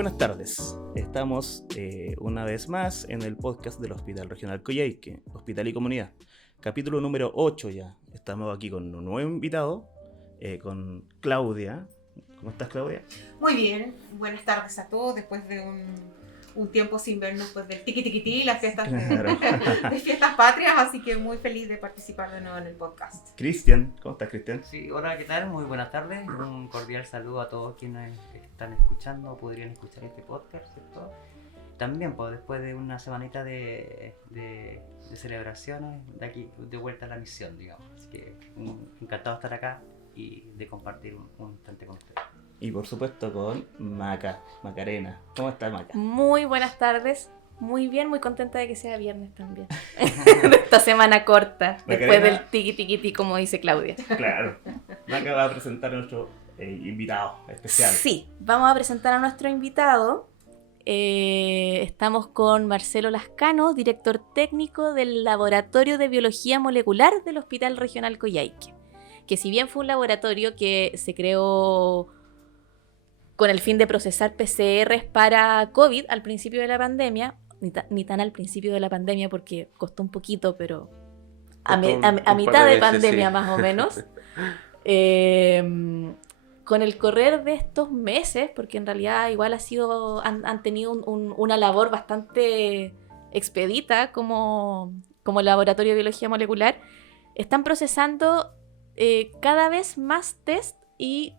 buenas tardes. Estamos una vez más en el podcast del Hospital Regional Coyhaique, Hospital y Comunidad. Capítulo número 8 ya. Estamos aquí con un nuevo invitado, con Claudia. ¿Cómo estás, Claudia? Muy bien, buenas tardes a todos después de un tiempo sin vernos pues, del tiqui-tiqui-ti, las fiestas Claro. de fiestas patrias, así que muy feliz de participar de nuevo en el podcast. Cristian, ¿cómo estás, Cristian? Sí, hola, ¿qué tal? Muy buenas tardes. Un cordial saludo a todos quienes están escuchando o podrían escuchar este podcast, ¿cierto? También, pues, después de una semanita de celebraciones, de aquí, de vuelta a la misión, digamos. Así que encantado de estar acá y de compartir un instante con ustedes. Y por supuesto con Macarena. ¿Cómo estás, Maca? Muy buenas tardes. Muy bien, muy contenta de que sea viernes también. De esta semana corta, después del tiqui-tiqui-ti, como dice Claudia. Claro. Maca va a presentar a nuestro invitado especial. Sí, vamos a presentar a nuestro invitado. Estamos con Marcelo Lascano, director técnico del Laboratorio de Biología Molecular del Hospital Regional Coyhaique. Que si bien fue un laboratorio que se creó con el fin de procesar PCRs para COVID al principio de la pandemia, ni tan al principio de la pandemia porque costó un poquito, pero a mitad de pandemia sí. Más o menos. Con el correr de estos meses, porque en realidad igual han tenido una labor bastante expedita como laboratorio de biología molecular, están procesando cada vez más test y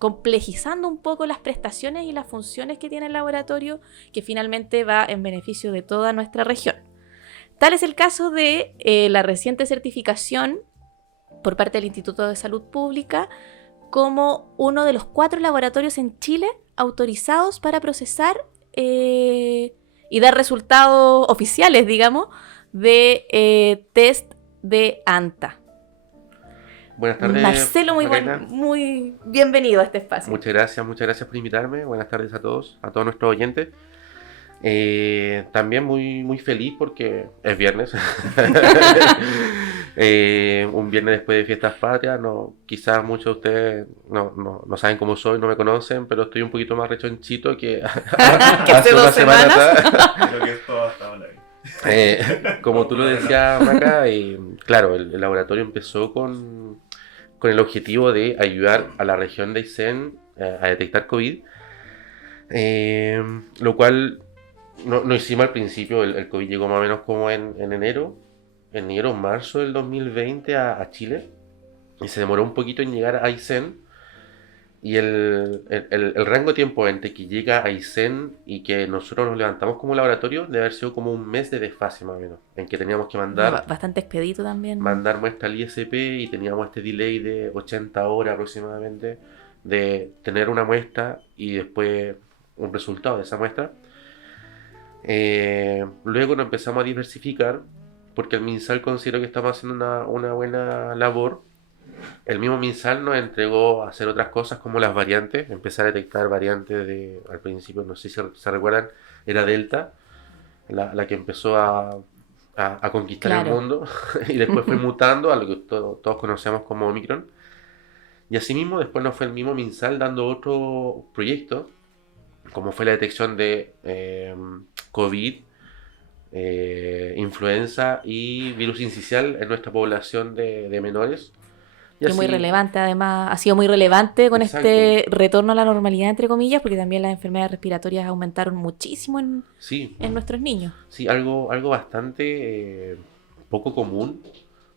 complejizando un poco las prestaciones y las funciones que tiene el laboratorio, que finalmente va en beneficio de toda nuestra región. Tal es el caso de la reciente certificación por parte del Instituto de Salud Pública como uno de los 4 laboratorios en Chile autorizados para procesar y dar resultados oficiales, digamos, de test de ANTA. Buenas tardes, Marcelo, muy bienvenido a este espacio. Muchas gracias por invitarme. Buenas tardes a todos nuestros oyentes. También muy feliz porque es viernes. Un viernes después de fiestas patrias. Quizás muchos de ustedes no saben cómo soy, no me conocen, pero estoy un poquito más rechonchito que hace una semana atrás. Creo que es todo hasta ahora. Como tú lo decías, Maca, claro, el laboratorio empezó con el objetivo de ayudar a la región de Aysén a detectar COVID, lo cual no hicimos al principio. El COVID llegó más o menos como en enero, marzo del 2020 a Chile, y se demoró un poquito en llegar a Aysén. Y el rango de tiempo entre que llega a Aysén y que nosotros nos levantamos como laboratorio debe haber sido como un mes de desfase más o menos, en que teníamos que bastante expedito también. Mandar muestra al ISP y teníamos este delay de 80 horas aproximadamente de tener una muestra y después un resultado de esa muestra. Luego nos empezamos a diversificar porque el MinSal consideró que estamos haciendo una buena labor. El mismo MinSal nos entregó a hacer otras cosas como las variantes, empezar a detectar variantes al principio, no sé si se recuerdan, era Delta, la que empezó a conquistar el mundo y después fue mutando a lo que todos conocemos como Omicron. Y asimismo después nos fue el mismo MinSal dando otro proyecto, como fue la detección de COVID, influenza y virus sincicial en nuestra población de menores. Que muy relevante, además, ha sido muy relevante con Exacto. Este retorno a la normalidad, entre comillas, porque también las enfermedades respiratorias aumentaron muchísimo en nuestros niños. Sí, algo bastante poco común.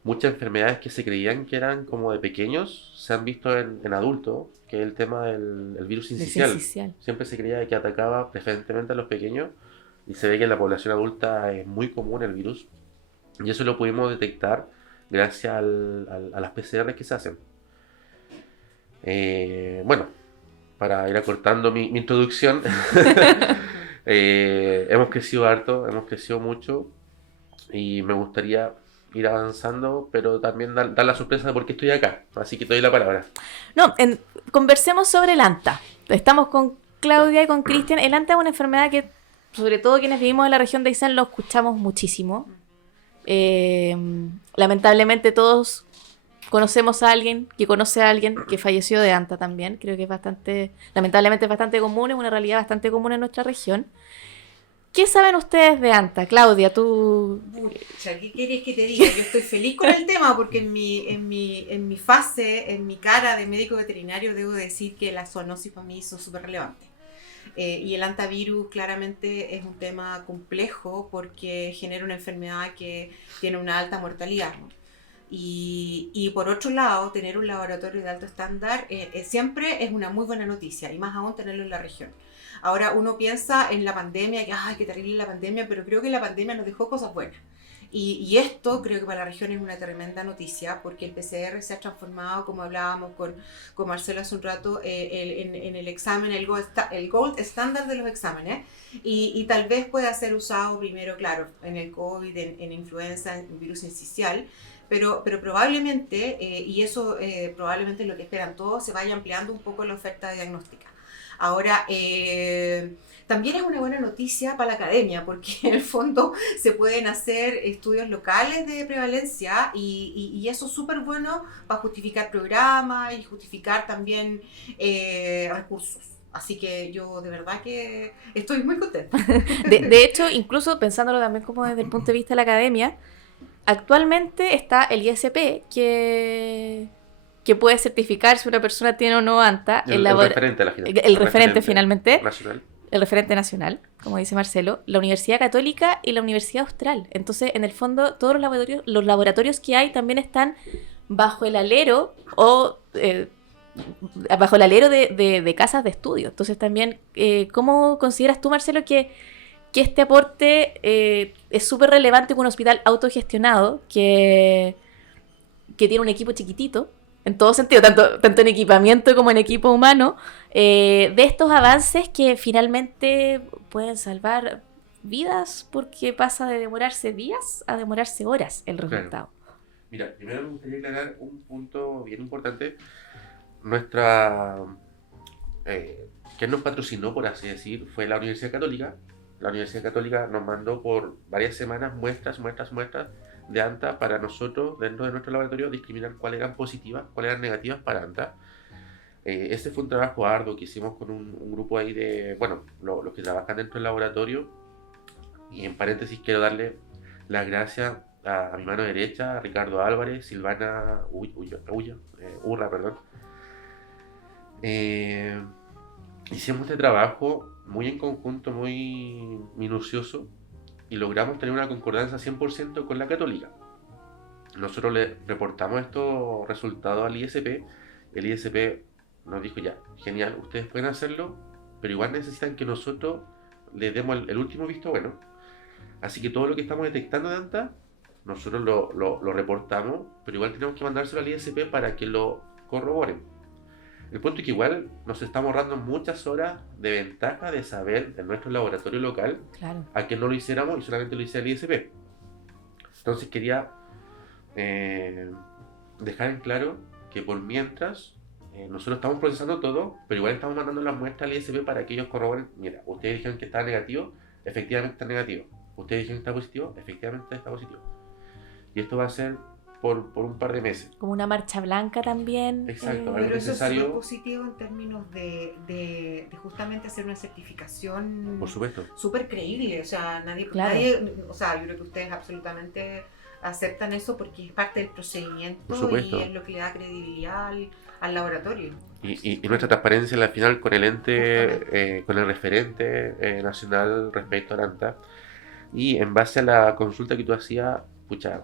Muchas enfermedades que se creían que eran como de pequeños se han visto en adultos, que es el tema del virus sincicial. Siempre se creía que atacaba preferentemente a los pequeños y se ve que en la población adulta es muy común el virus. Y eso lo pudimos detectar gracias a las PCR que se hacen. Bueno, para ir acortando mi introducción, hemos crecido harto, hemos crecido mucho y me gustaría ir avanzando, pero también dar la sorpresa de por qué estoy acá. Así que te doy la palabra. Conversemos sobre el ANTA. Estamos con Claudia y con Cristian. El ANTA es una enfermedad que, sobre todo quienes vivimos en la región de Aysén, lo escuchamos muchísimo. Lamentablemente todos conocemos a alguien que conoce a alguien que falleció de ANTA también. Creo que es bastante, lamentablemente es bastante común, es una realidad bastante común en nuestra región. ¿Qué saben ustedes de ANTA? Claudia, tú... Pucha, ¿qué quieres que te diga? Yo estoy feliz con el tema porque en mi fase, en mi cara de médico veterinario, debo decir que las zoonosis para mí son súper relevantes. Y el antivirus claramente es un tema complejo porque genera una enfermedad que tiene una alta mortalidad, ¿no? Y por otro lado, tener un laboratorio de alto estándar siempre es una muy buena noticia, y más aún tenerlo en la región. Ahora uno piensa en la pandemia, que ¡ay, qué terrible la pandemia! Pero creo que la pandemia nos dejó cosas buenas. Y esto creo que para la región es una tremenda noticia, porque el PCR se ha transformado, como hablábamos con Marcelo hace un rato, en el examen, el gold estándar de los exámenes, y tal vez pueda ser usado primero, claro, en el COVID, en influenza, en virus sincicial, pero probablemente, y eso probablemente es lo que esperan todos, se vaya ampliando un poco la oferta diagnóstica. Ahora, también es una buena noticia para la academia, porque en el fondo se pueden hacer estudios locales de prevalencia y eso es súper bueno para justificar programas y justificar también recursos. Así que yo de verdad que estoy muy contenta. De hecho, incluso pensándolo también como desde el punto de vista de la academia, actualmente está el ISP que puede certificar si una persona tiene o no ANTA. El referente a la final. El referente finalmente. Nacional. El referente nacional, como dice Marcelo, la Universidad Católica y la Universidad Austral. Entonces, en el fondo, todos los laboratorios que hay también están bajo el alero de casas de estudio. Entonces, también, ¿cómo consideras tú, Marcelo, que este aporte es súper relevante con un hospital autogestionado que tiene un equipo chiquitito, en todo sentido, tanto en equipamiento como en equipo humano, de estos avances que finalmente pueden salvar vidas porque pasa de demorarse días a demorarse horas el resultado? Claro. Mira, primero me gustaría aclarar un punto bien importante. Quien nos patrocinó, por así decir, fue la Universidad Católica. La Universidad Católica nos mandó por varias semanas muestras de ANTA para nosotros, dentro de nuestro laboratorio, discriminar cuáles eran positivas, cuáles eran negativas para ANTA. Este fue un trabajo arduo que hicimos con un grupo ahí de, bueno, los que trabajan dentro del laboratorio. Y en paréntesis quiero darle las gracias a mi mano derecha, a Ricardo Álvarez, Silvana Urra, perdón. Hicimos este trabajo muy en conjunto, muy minucioso, y logramos tener una concordancia 100% con la Católica. Nosotros le reportamos estos resultados al ISP. El ISP nos dijo: ya, genial, ustedes pueden hacerlo, pero igual necesitan que nosotros les demos el último visto bueno. Así que todo lo que estamos detectando de ANTA, nosotros lo reportamos, pero igual tenemos que mandárselo al ISP para que lo corroboren. El punto es que igual nos estamos ahorrando muchas horas de ventaja de saber en nuestro laboratorio local, Claro. a que no lo hiciéramos y solamente lo hiciera el ISP. Entonces quería dejar en claro que por mientras nosotros estamos procesando todo, pero igual estamos mandando las muestras al ISP para que ellos corroboren: mira, ustedes dijeron que está negativo, efectivamente está negativo. Ustedes dijeron que está positivo, efectivamente está positivo. Y esto va a ser por un par de meses. Como una marcha blanca también. Exacto, algo Pero eso es necesario. súper positivo en términos de justamente hacer una certificación Por supuesto. súper creíble. O sea, Claro. o sea, yo creo que ustedes absolutamente aceptan eso porque es parte del procedimiento Por supuesto. y es lo que le da credibilidad al laboratorio. Y nuestra transparencia al final con el ente, con el referente nacional respecto a ANTA. Y en base a la consulta que tú hacías, pucha,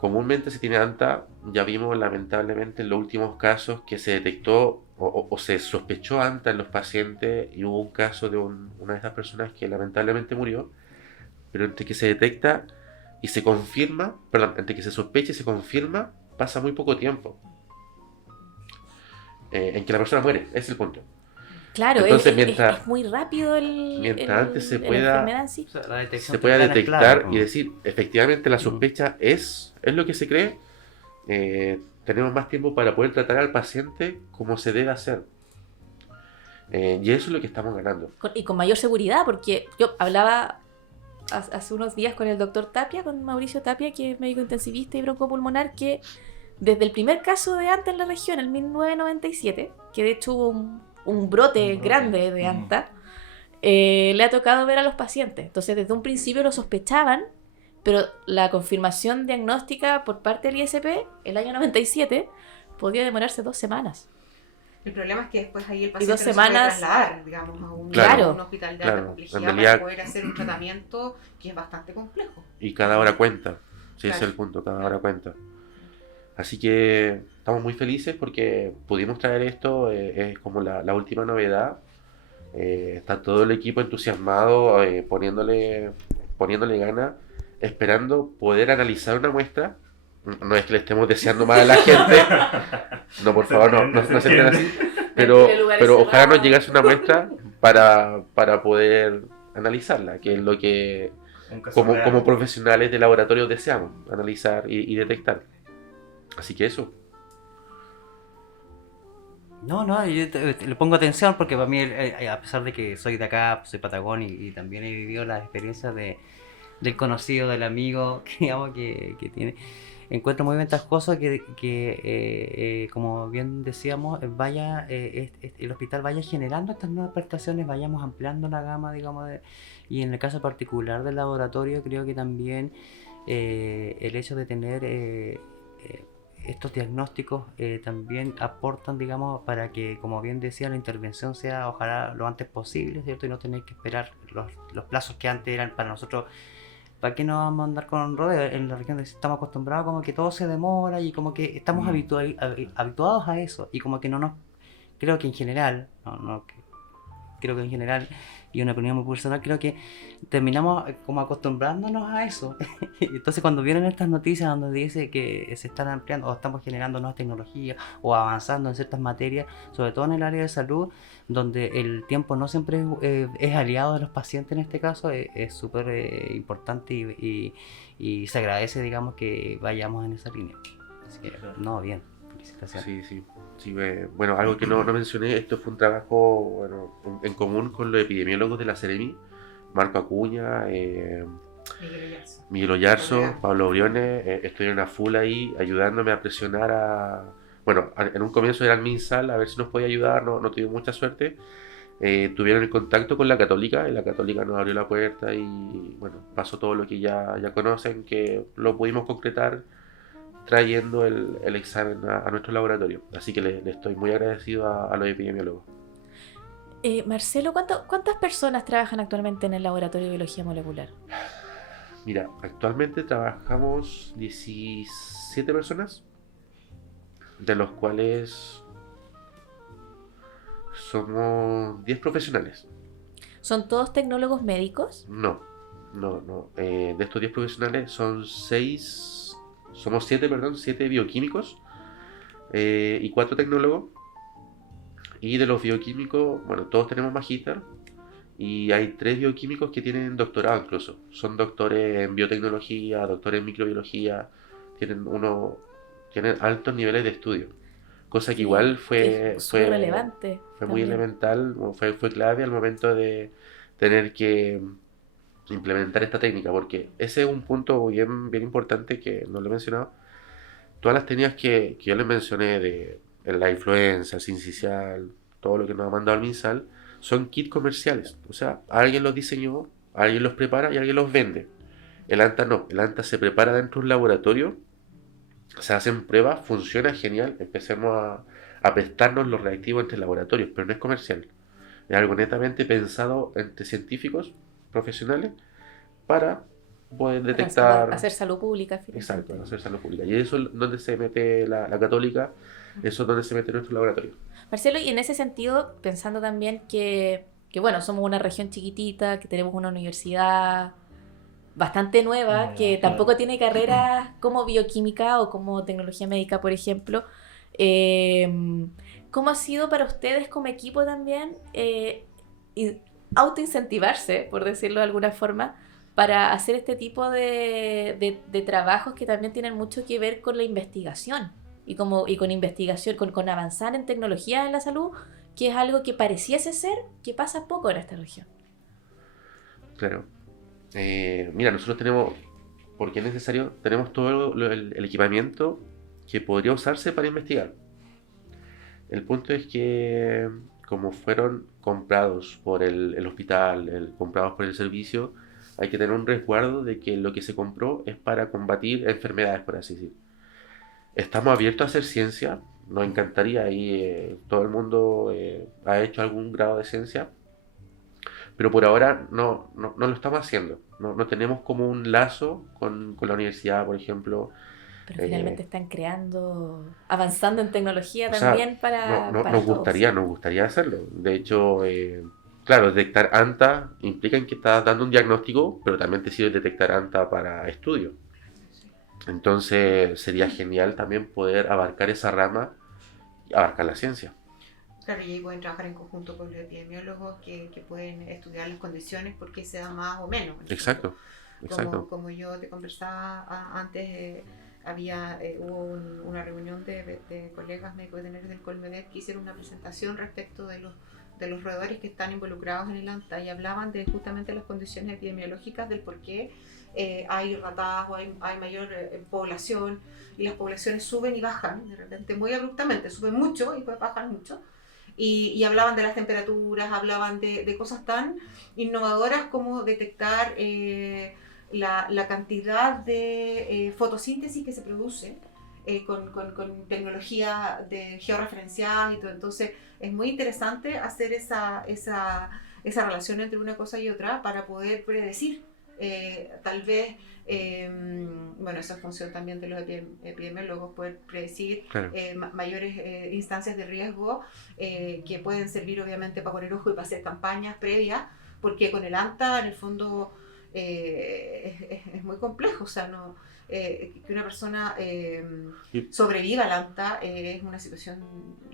comúnmente se tiene ANTA. Ya vimos lamentablemente en los últimos casos que se detectó o se sospechó ANTA en los pacientes, y hubo un caso de una de estas personas que lamentablemente murió. Pero entre que se detecta y se confirma, perdón, entre que se sospecha y se confirma, pasa muy poco tiempo en que la persona muere. Ese es el punto. Claro, Entonces, es muy rápido mientras antes se la pueda- enfermedad en sí. O sea, la detección Se pueda temprana es detectar clave, y decir, efectivamente la sospecha es lo que se cree, tenemos más tiempo para poder tratar al paciente como se debe hacer. Y eso es lo que estamos ganando. Y con mayor seguridad, porque yo hablaba hace unos días con el doctor Tapia, con Mauricio Tapia, que es médico intensivista y broncopulmonar, que desde el primer caso de anta en la región, en 1997, que de hecho hubo un brote grande de anta, le ha tocado ver a los pacientes. Entonces, desde un principio lo sospechaban, pero la confirmación diagnóstica por parte del ISP, el año 97, podía demorarse 2 semanas. El problema es que después ahí el paciente 2 no se semanas, puede trasladar, digamos, a un, Claro. a un hospital de alta complejidad para poder hacer un tratamiento que es bastante complejo. Y cada hora cuenta. Sí, ese Claro. es el punto, cada hora cuenta. Así que estamos muy felices porque pudimos traer esto, es como la última novedad. Está todo el equipo entusiasmado, poniéndole ganas, esperando poder analizar una muestra. No es que le estemos deseando mal a la gente, no, por favor, no se entren así, pero ojalá nos llegase una muestra para poder analizarla, que es lo que como profesionales de laboratorio deseamos, analizar y detectar. Así que eso. No, yo le pongo atención porque para mí, a pesar de que soy de acá, soy patagón y también he vivido las experiencias del conocido, del amigo, que, digamos, que tiene, encuentro muy ventajoso que como bien decíamos, el hospital vaya generando estas nuevas prestaciones, vayamos ampliando la gama, digamos, y en el caso particular del laboratorio, creo que también el hecho de tener estos diagnósticos también aportan, digamos, para que, como bien decía, la intervención sea ojalá lo antes posible, ¿cierto? Y no tener que esperar los plazos que antes eran para nosotros. ¿Para qué nos vamos a andar con rodeos? En la región estamos acostumbrados como que todo se demora y como que estamos habituados a eso. Y como que no nos... Creo que en general, creo que en general, y una opinión muy personal, creo que terminamos como acostumbrándonos a eso. Entonces cuando vienen estas noticias donde dice que se están ampliando o estamos generando nuevas tecnologías o avanzando en ciertas materias, sobre todo en el área de salud, donde el tiempo no siempre es aliado de los pacientes en este caso, es súper importante y se agradece, digamos, que vayamos en esa línea. Así que, no, bien, felicitaciones. Sí, bueno, algo que no mencioné, esto fue un trabajo en común con los epidemiólogos de la Seremi, Marco Acuña, Miguel Oyarzo, Pablo Briones, estuvieron a full ahí ayudándome a presionar bueno, en un comienzo era el MinSal, a ver si nos podía ayudar, no tuvimos mucha suerte. Tuvieron el contacto con la Católica, y la Católica nos abrió la puerta y bueno, pasó todo lo que ya conocen, que lo pudimos concretar trayendo el examen a nuestro laboratorio. Así que le estoy muy agradecido a los epidemiólogos. Marcelo, ¿cuántas personas trabajan actualmente en el laboratorio de biología molecular? Mira, actualmente trabajamos 17 personas, de los cuales somos 10 profesionales. ¿Son todos tecnólogos médicos? No. De estos 10 profesionales somos 7 bioquímicos y 4 tecnólogos. Y de los bioquímicos, bueno, todos tenemos magíster y hay 3 bioquímicos que tienen doctorado incluso. Son doctores en biotecnología, doctores en microbiología, tienen altos niveles de estudio. Cosa que igual fue relevante. Fue muy elemental, fue clave al momento de tener que implementar esta técnica, porque ese es un punto bien importante que no lo he mencionado. Todas las técnicas que yo les mencioné de la influenza, el sincicial, todo lo que nos ha mandado el MinSal, son kits comerciales. O sea, alguien los diseñó, alguien los prepara y alguien los vende. El ANTA no, el ANTA se prepara dentro de un laboratorio, se hacen pruebas, funciona genial, empecemos a prestarnos los reactivos entre laboratorios, pero no es comercial. Es algo netamente pensado entre científicos profesionales para poder detectar... Hacer salud pública. Exacto, hacer salud pública. Y eso es donde se mete la Católica, eso es donde se mete nuestro laboratorio. Marcelo, y en ese sentido, pensando también que bueno, somos una región chiquitita, que tenemos una universidad bastante nueva, que tampoco tiene carreras como bioquímica o como tecnología médica, por ejemplo. ¿Cómo ha sido para ustedes como equipo también autoincentivarse, por decirlo de alguna forma, para hacer este tipo de trabajos que también tienen mucho que ver con la investigación y con investigación, con avanzar en tecnología en la salud, que es algo que pareciese ser que pasa poco en esta región? Claro. Mira, nosotros tenemos, porque es necesario, tenemos todo el equipamiento que podría usarse para investigar. El punto es que como fueron comprados por el hospital, comprados por el servicio, hay que tener un resguardo de que lo que se compró es para combatir enfermedades, por así decir. Estamos abiertos a hacer ciencia, nos encantaría, y todo el mundo ha hecho algún grado de ciencia, pero por ahora no lo estamos haciendo. No tenemos como un lazo con la universidad, por ejemplo. Pero finalmente están creando, avanzando en tecnología O sea, también para nos todos. gustaría hacerlo. De hecho, claro, detectar ANTA implica en que estás dando un diagnóstico, pero también te sirve detectar ANTA para estudio. Entonces sería genial también poder abarcar esa rama y abarcar la ciencia. Claro, y ahí pueden trabajar en conjunto con los epidemiólogos que pueden estudiar las condiciones porque se da más o menos. Exacto. Como yo te conversaba antes, hubo una reunión de colegas médicos del Colmedet que hicieron una presentación respecto de los roedores que están involucrados en el ANTA y hablaban de justamente las condiciones epidemiológicas del por qué hay ratadas o hay mayor población, y las poblaciones suben y bajan de repente muy abruptamente, suben mucho y después bajan mucho. Y hablaban de las temperaturas, hablaban de cosas tan innovadoras como detectar la cantidad de fotosíntesis que se produce con tecnología de georreferenciada y todo. Entonces es muy interesante hacer esa relación entre una cosa y otra para poder predecir. Tal vez, bueno, esa es función también de los epidemiólogos, poder predecir Claro. mayores instancias de riesgo que pueden servir obviamente para poner ojo y para hacer campañas previas, porque con el ANTA en el fondo es muy complejo, o sea, que una persona sobreviva al ANTA es una situación,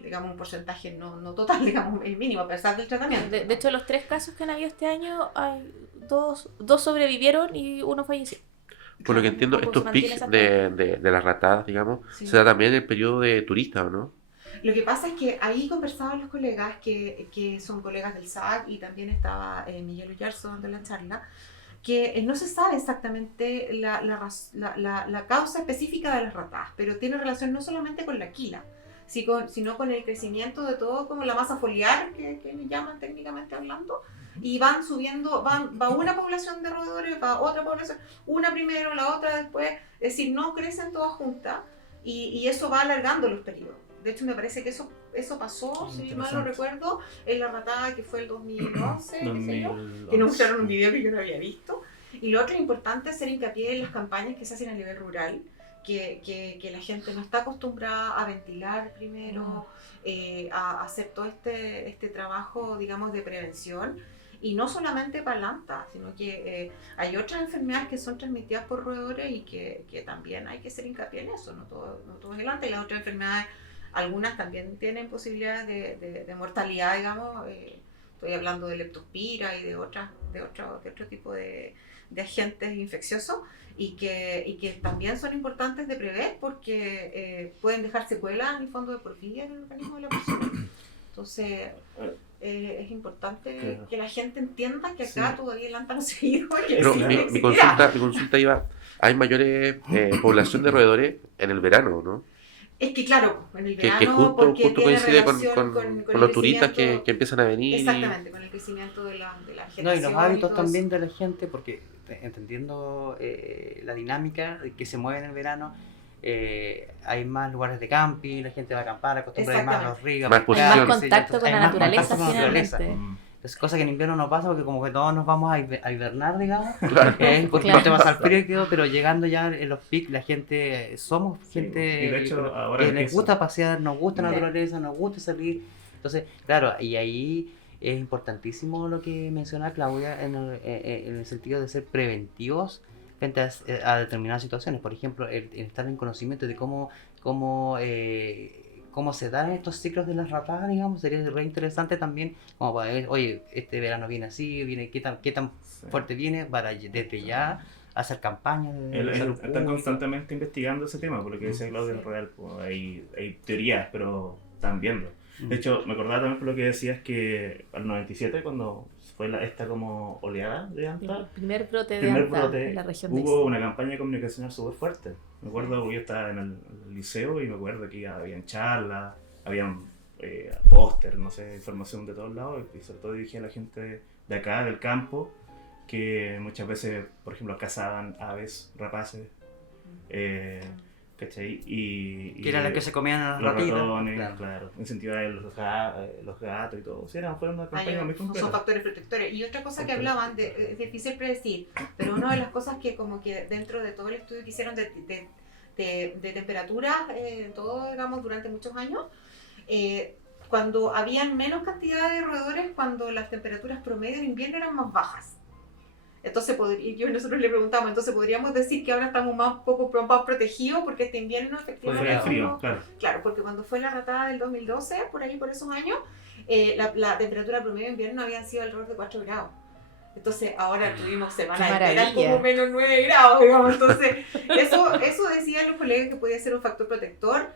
digamos, un porcentaje no total, digamos, el mínimo a pesar del tratamiento. De hecho, los 3 casos que han habido este año, hay dos sobrevivieron y uno falleció. Por lo que entiendo, ¿Cómo estos se mantiene pics esa de las ratadas, digamos, Sí. se da también en el periodo de turistas, ¿o no? Lo que pasa es que ahí conversaban los colegas que son colegas del SAC y también estaba Miguel Ollarzo dando la charla, que no se sabe exactamente la causa específica de las ratadas, pero tiene relación no solamente con la quila, sino con el crecimiento de todo, como la masa foliar, que le llaman técnicamente hablando, y van subiendo, va una población de roedores, va otra población, una primero, la otra después, es decir, no crecen todas juntas, y eso va alargando los periodos. De hecho, me parece que eso pasó, si mal no recuerdo, en la ratada que fue el 2011, qué sé yo, que nos mostraron un video que yo no había visto. Y lo otro importante es hacer hincapié en las campañas que se hacen a nivel rural, que la gente no está acostumbrada a ventilar primero, a hacer todo este trabajo, digamos, de prevención. Y no solamente para el ANTA, sino que hay otras enfermedades que son transmitidas por roedores y que también hay que hacer hincapié en eso. No todo es el ANTA, y las otras enfermedades, algunas también tienen posibilidades de mortalidad, digamos. Estoy hablando de leptospira y de otro tipo de agentes infecciosos y que también son importantes de prever porque pueden dejar secuelas en el fondo de por vida en el organismo de la persona. Entonces es importante que la gente entienda que acá todavía el ANTA no se ha ido. Pero mi consulta iba, hay mayores población de roedores en el verano, ¿no? Es que claro, en el Que verano justo tiene coincide relación con los turistas que empiezan a venir. Exactamente, con el crecimiento de la generación. No, y los hábitos todo también eso. de la gente, porque entendiendo la dinámica que se mueve en el verano, hay más lugares de camping, la gente va a acampar, acostumbra a ir más a los ríos, Más a pescar, exposición. Más qué sé yo, contacto con hay la más naturaleza, contacto con la naturaleza. finalmente. Es cosa que en invierno no pasa porque como que todos nos vamos a hibernar, digamos, Claro. porque Claro. el tema al frío y todo, pero llegando ya en los pics, la gente, somos Sí, gente y de hecho, ahora que les empieza. gusta pasear, nos gusta la Sí. naturaleza, nos gusta salir. Entonces, claro, y ahí es importantísimo lo que menciona Claudia en el sentido de ser preventivos frente a determinadas situaciones. Por ejemplo, el estar en conocimiento de cómo se dan estos ciclos de las ratadas, digamos, sería re interesante también, como para ver, oye, este verano viene así, viene qué tan fuerte viene, para desde ya hacer campañas de salud Están pública. constantemente investigando ese tema, por lo que dice Claudia Real. Hay teorías, pero están viendo. De hecho, me acordaba también por lo que decías que al 97, cuando fue esta como oleada de anta, El primer brote de primer anta brote, en la región de hubo una campaña comunicacional súper fuerte. Me acuerdo que yo estaba en el liceo y me acuerdo que habían charlas, habían póster, no sé, información de todos lados, y sobre todo dirigía a la gente de acá, del campo, que muchas veces, por ejemplo, cazaban aves rapaces, ¿cachai? Que eran las que se comían a las los ratitas. ratones, claro, incentivar los gatos y todo. O sea, fueron una campaña muy Son completa. factores protectores. Y otra cosa que hablaban, es difícil predecir, pero una de las cosas que como que dentro de todo el estudio que hicieron de temperaturas, todo, digamos, durante muchos años, cuando habían menos cantidad de roedores, cuando las temperaturas promedio en invierno eran más bajas. Entonces, nosotros le preguntamos, entonces podríamos decir que ahora estamos un poco más protegidos porque este invierno efectivamente... Fue frío, claro. Claro, porque cuando fue la ratada del 2012, por ahí por esos años, la temperatura promedio de invierno habían sido alrededor de 4 grados. Entonces ahora tuvimos semanas enteras como menos 9 grados, digamos. Entonces eso decían los colegas que podía ser un factor protector,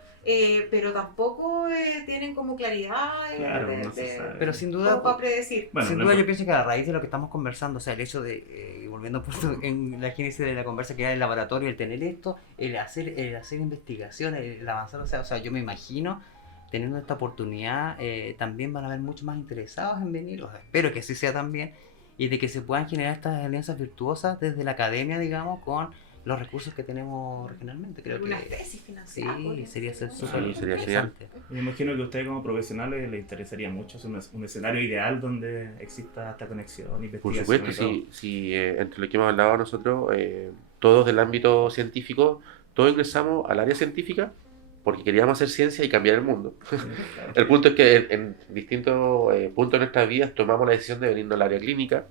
pero tampoco tienen como claridad Claro, no se sabe. Pero sin duda, para predecir. Bueno, sin duda yo pienso que a raíz de lo que estamos conversando, o sea, el hecho de, volviendo en la génesis de la conversa, que era el laboratorio, el tener esto, el hacer investigaciones, el avanzar, o sea, yo me imagino teniendo esta oportunidad, también van a haber mucho más interesados en venir, o sea, espero que así sea también, y de que se puedan generar estas alianzas virtuosas desde la academia, digamos, con los recursos que tenemos regionalmente. Creo Unas que tesis financiadas. sí, sería súper sería interesante. Me imagino que a ustedes como profesionales les interesaría mucho hacer un escenario ideal donde exista esta conexión, Por investigación. supuesto, si entre lo que hemos hablado nosotros, todos del ámbito científico, todos ingresamos al área científica porque queríamos hacer ciencia y cambiar el mundo. El punto es que en distintos puntos de nuestras vidas tomamos la decisión de venirnos al área clínica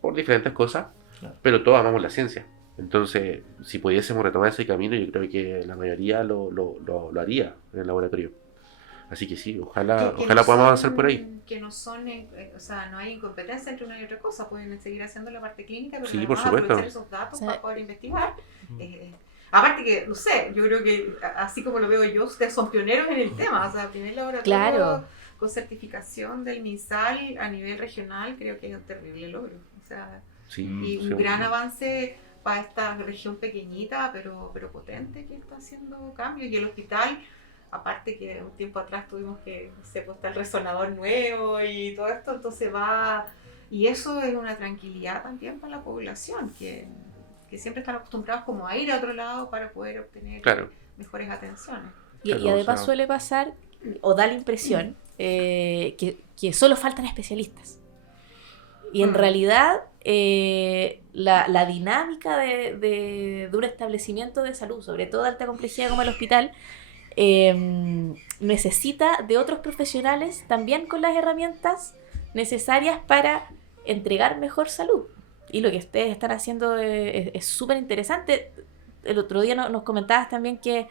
por diferentes cosas, Claro. pero todos amamos la ciencia. Entonces, si pudiésemos retomar ese camino, yo creo que la mayoría lo haría en el laboratorio. Así que sí, ojalá podamos avanzar por ahí. Que no son, o sea, no hay incompetencia entre una y otra cosa, pueden seguir haciendo la parte clínica, pero Sí, además por supuesto. aprovechar esos datos para poder investigar. Mm. Aparte que, no sé, yo creo que así como lo veo yo, ustedes son pioneros en el tema, o sea, primer laboratorio Claro. con certificación del MinSal a nivel regional, creo que es un terrible logro, o sea, Sí, y un sí, gran avance para esta región pequeñita, pero potente, que está haciendo cambios, y el hospital, aparte que un tiempo atrás tuvimos que, no sé, pues está el resonador nuevo y todo esto, entonces va, y eso es una tranquilidad también para la población, que siempre están acostumbrados como a ir a otro lado para poder obtener claro. mejores atenciones. Y Claro, además o sea, suele pasar, o da la impresión, que solo faltan especialistas. Y en realidad la dinámica de un establecimiento de salud, sobre todo de alta complejidad como el hospital, necesita de otros profesionales también con las herramientas necesarias para entregar mejor salud. Y lo que ustedes están haciendo es súper interesante. El otro día nos comentabas también que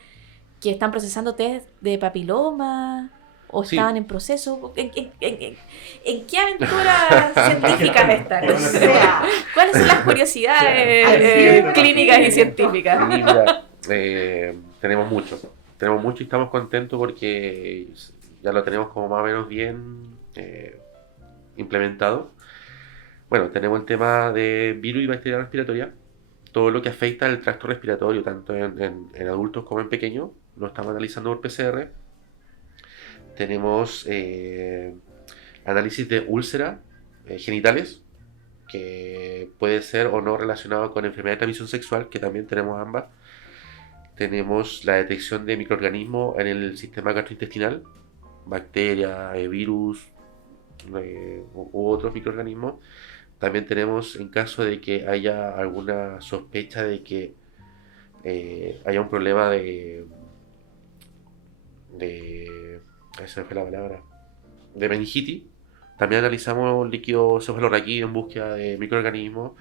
están procesando test de papiloma o Sí. estaban en proceso. ¿En qué aventura científicas están? O sea, ¿Cuáles son las curiosidades clínicas y científicas? Sí, mira, tenemos mucho y estamos contentos porque ya lo tenemos como más o menos bien implementado. Bueno, tenemos el tema de virus y bacteria respiratoria, todo lo que afecta al tracto respiratorio, tanto en adultos como en pequeños, lo estamos analizando por PCR. Tenemos análisis de úlceras genitales, que puede ser o no relacionado con enfermedad de transmisión sexual, que también tenemos ambas. Tenemos la detección de microorganismos en el sistema gastrointestinal, bacterias, virus u otros microorganismos. También tenemos, en caso de que haya alguna sospecha de que haya un problema esa fue la palabra, de meningitis, también analizamos líquido cefalorraquídeo en búsqueda de microorganismos.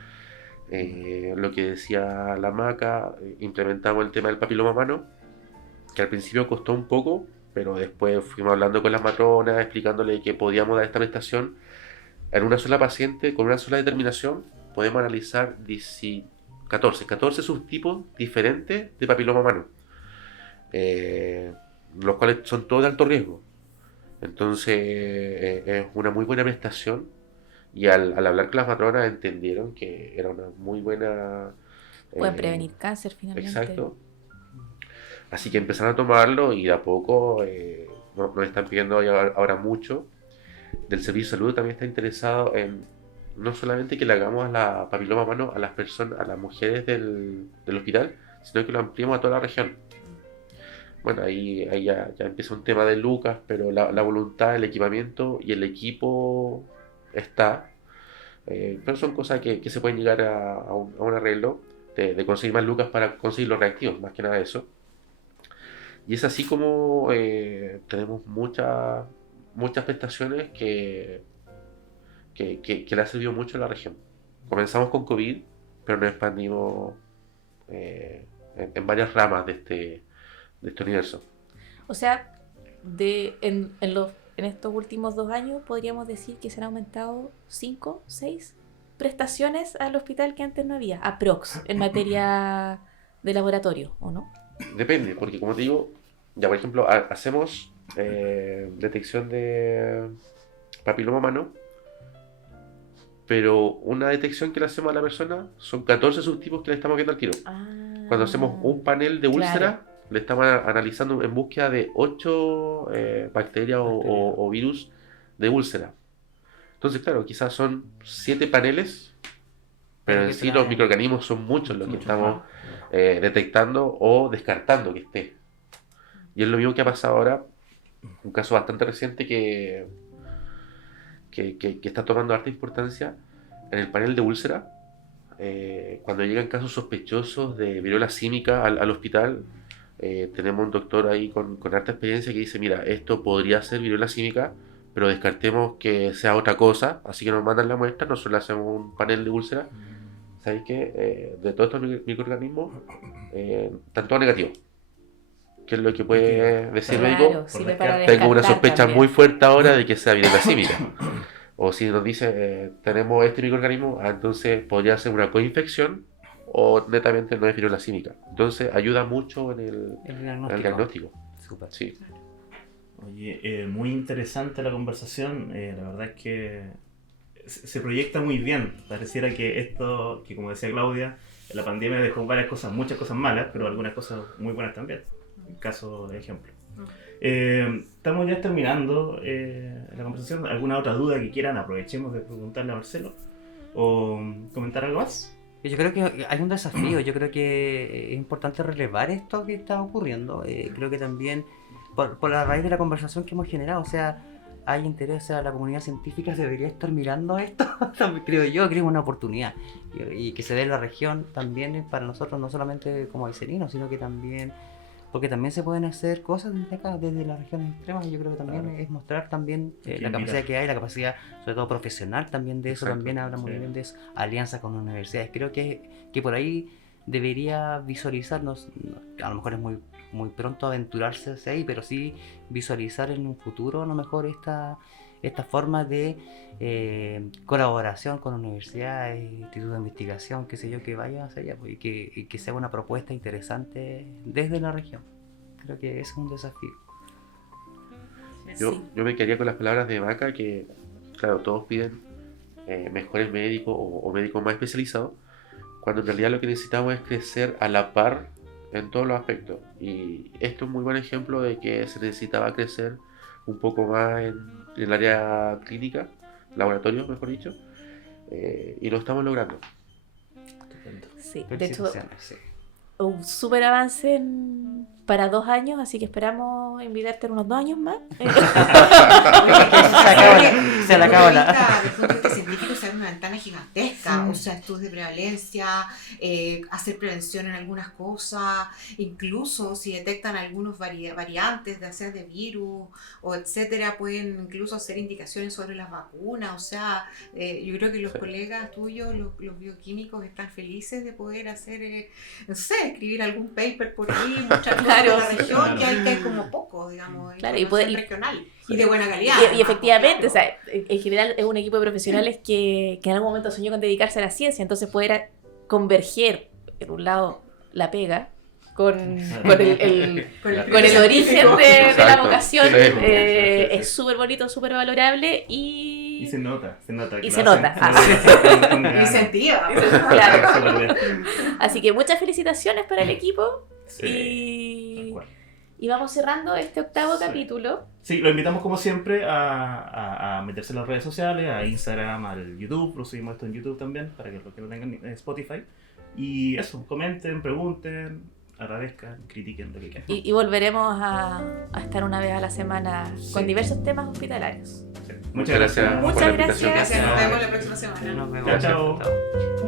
Lo que decía la Maca, implementamos el tema del papiloma humano, que al principio costó un poco, pero después fuimos hablando con las matronas, explicándole que podíamos dar esta prestación en una sola paciente, con una sola determinación. Podemos analizar 14 subtipos diferentes de papiloma humano, los cuales son todos de alto riesgo. Entonces es una muy buena prestación y al hablar con las matronas entendieron que era una muy buena... Pueden prevenir cáncer finalmente. Exacto. Así que empezaron a tomarlo y de a poco nos están pidiendo ahora mucho. Del servicio de salud también está interesado en no solamente que le hagamos a la papiloma humano a las personas, a las mujeres del hospital, sino que lo ampliemos a toda la región. Bueno, ahí ya empieza un tema de lucas, pero la voluntad, el equipamiento y el equipo está. Pero son cosas que se pueden llegar a un arreglo de conseguir más lucas para conseguir los reactivos, más que nada eso. Y es así como tenemos muchas prestaciones que le ha servido mucho a la región. Comenzamos con COVID, pero nos expandimos en varias ramas de este universo. O sea, en estos últimos 2 años podríamos decir que se han aumentado 5, 6 prestaciones al hospital que antes no había, aprox, en materia de laboratorio, ¿o no? Depende, porque como te digo, ya por ejemplo, hacemos detección de papiloma humano, pero una detección que le hacemos a la persona son 14 subtipos que le estamos viendo al tiro. Cuando hacemos un panel de úlcera, claro, le estamos analizando en búsqueda de 8 bacterias o virus de úlcera. Entonces, claro, quizás son 7 paneles, pero en sí los microorganismos son muchos los que estamos detectando o descartando que esté. Y es lo mismo que ha pasado ahora, un caso bastante reciente que está tomando harta importancia en el panel de úlcera. Cuando llegan casos sospechosos de viruela símica al hospital, tenemos un doctor ahí con harta experiencia que dice, mira, esto podría ser viruela símica, pero descartemos que sea otra cosa, así que nos mandan la muestra, nosotros le hacemos un panel de úlcera. ¿Sabéis qué? De todos estos microorganismos, están todos negativos. ¿Qué es lo que puede decir el médico? Tengo una sospecha también muy fuerte ahora de que sea viruela símica. O si nos dice, tenemos este microorganismo, entonces podría ser una coinfección o netamente no es viruela símica. Entonces ayuda mucho en el diagnóstico. Súper. Sí. Oye, muy interesante la conversación. La verdad es que se proyecta muy bien. Pareciera que esto, que como decía Claudia, la pandemia dejó varias cosas, muchas cosas malas, pero algunas cosas muy buenas también. En caso de ejemplo. Estamos ya terminando la conversación. ¿Alguna otra duda que quieran? Aprovechemos de preguntarle a Marcelo o comentar algo más. Yo creo que hay un desafío. Yo creo que es importante relevar esto que está ocurriendo. Creo que también por la raíz de la conversación que hemos generado, o sea, hay interés, o sea, la comunidad científica debería estar mirando esto. Creo yo, creo una oportunidad y que se dé en la región también para nosotros, no solamente como aicelinos, sino que también porque también se pueden hacer cosas desde acá, desde las regiones extremas. Y yo creo que también es mostrar también la capacidad que hay, la capacidad sobre todo profesional también de eso. Exacto, también habla muy bien de eso, alianzas con universidades. Creo que por ahí debería visualizarnos, a lo mejor es muy pronto aventurarse ahí, pero sí visualizar en un futuro a lo mejor esta forma de colaboración con universidades, institutos de investigación, qué sé yo, que vaya hacia allá, pues, y que sea una propuesta interesante desde la región. Creo que es un desafío. Yo me quedaría con las palabras de Maca, que claro, todos piden mejores médicos o médicos más especializados, cuando en realidad lo que necesitamos es crecer a la par en todos los aspectos. Y esto es un muy buen ejemplo de que se necesitaba crecer un poco más en el área clínica, laboratorio mejor dicho, y lo estamos logrando. Sí, de hecho, un súper avance para 2 años, así que esperamos invitarte en unos 2 años más. Se le acaba la... Desde el punto de vista científico se abre una ventana gigantesca, o sea, estudios de prevalencia, hacer prevención en algunas cosas, incluso si detectan algunos variantes de hacer de virus o etcétera, pueden incluso hacer indicaciones sobre las vacunas. O sea, yo creo que los colegas tuyos, los bioquímicos, están felices de poder hacer, no sé, escribir algún paper por ahí, muchas cosas de la región, que hay como poco, digamos, claro, regional y de buena calidad. Y efectivamente, o sea, en general es un equipo de profesionales que en algún momento soñó con dedicarse a la ciencia, entonces poder converger, en un lado, la pega con el con el origen de la Exacto. vocación. Sí. Es súper bonito, súper valorable Y se nota. Y que se lo hacen- nota. lo hacen con Y ganas. sentía. Claro. Súper bien. Así que muchas felicitaciones para el equipo. Sí, tal Y... cual. y vamos cerrando este octavo Sí. capítulo. Sí, lo invitamos como siempre a meterse en las redes sociales, a Instagram, al YouTube, lo subimos esto en YouTube también, para que los que no tengan Spotify. Y eso, comenten, pregunten, agradezcan, critiquen lo que quieran. Y volveremos a estar una vez a la semana con Sí. diversos temas hospitalarios. Sí. Muchas gracias Muchas por la invitación. gracias. Gracias, nos vemos la próxima semana. Nos vemos. Chao, chao. Chao.